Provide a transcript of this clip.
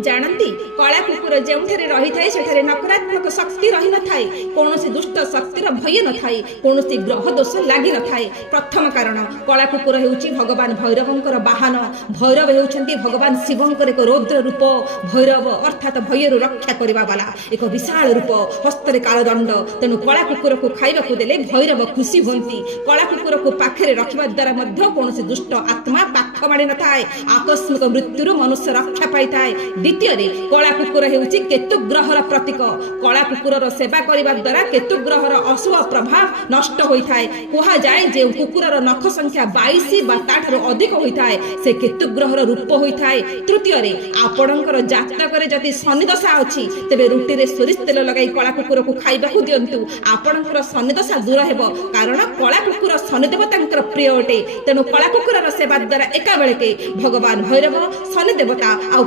जानती कला कुकुर जोठारे रही थाए सेठारे नकारात्मक शक्ति रही न थाए कौनसी दुष्ट शक्तिर भय न थाए कौनसी ग्रह दोष लगी न थाए। प्रथम कारण कला कुकुर हेउची भगवान भैरवंकर वाहन। भैरव हेउछंती भगवान शिवंकर एक रौद्र रूप। भैरव अर्थात भयरु रक्षा करबा वाला एक विशाल रूप हस्तरे कालदंड। तेणु कला कुकुर को खाइबा को देले भैरव खुशी होंती। कला कुकुर को पाखरे रखिबा द्वारा मध्य कौनसी दुष्ट आत्मा पाख माड़ी न थाए। आकस्मिक मृत्युरु मनुष्य रक्षा पाई थाए। द्वितीय कला कुकुर हेउची केतु ग्रहर प्रतीक। कला कुकुरर सेवा करिबा द्वारा केतु ग्रहर अशुभ प्रभाव नष्ट होइथाए। कुहा जाए जे कुकुरर नख संख्या 22 बा ताठारु अधिक होइथाए से केतु ग्रहर रूप होइथाए। तृतीय आपणकर जातकरे जति शनि दशा अछि तेबे रुटी रे सोरिष तेल लगाई कला कुकुर को खाइबा को दियंतु आपणकर शनि दशा दूर हेबो। कारण कला कुकुर शनि देवतांकर प्रिय अटे। तेणु कला कुकुरर सेवा द्वारा एका बेलके भगवान भैरव शनि देवता आ